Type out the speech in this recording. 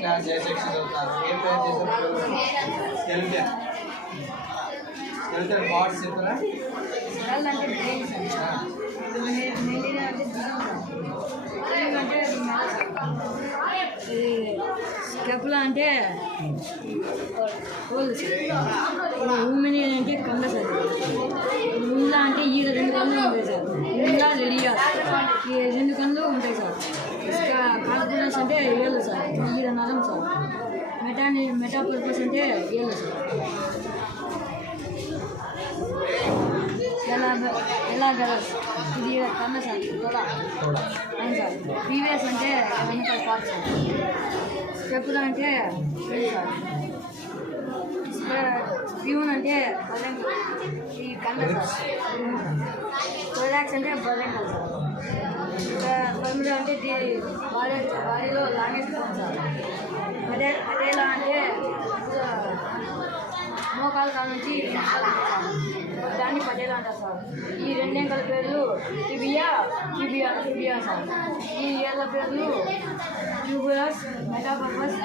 class section होता है skeleton parts చెప్పరా స్కెప్లా అంటే ఉమ్మిని అంటే కండ సార్ ముందా అంటే ఈ రెండు కళ్ళు ఉంటాయి సార్ ముందా రెడీగా ఈ రెండు కళ్ళు ఉంటాయి సార్ కాన్ఫిడెన్స్ అంటే ఏళ్ళు సార్ ఈ నరం సార్ మెటా పర్పస్ అంటే ఏళ్ళు సార్ ఎలా ఇది కన్న సార్ కూడా అవును సార్ ప్రీవియస్ అంటే వెనకాల కాదు సార్ స్టెప్లు అంటే సార్ ప్యూన్ అంటే ఈ కన్న సార్ ప్రొడాక్ట్స్ అంటే బలంగా సార్ పర్మిడ్ అంటే బాడీలో లాగేజ్ సార్ అదేలా అంటే మోకాల కాడ నుంచి దాన్ని పటేలా అంటారు సార్ ఈ రెండేంకల పేర్లు టిబియా సార్ ఈ ఏళ్ళ పేర్లు ట్యూబులస్ మెటాపర్పస్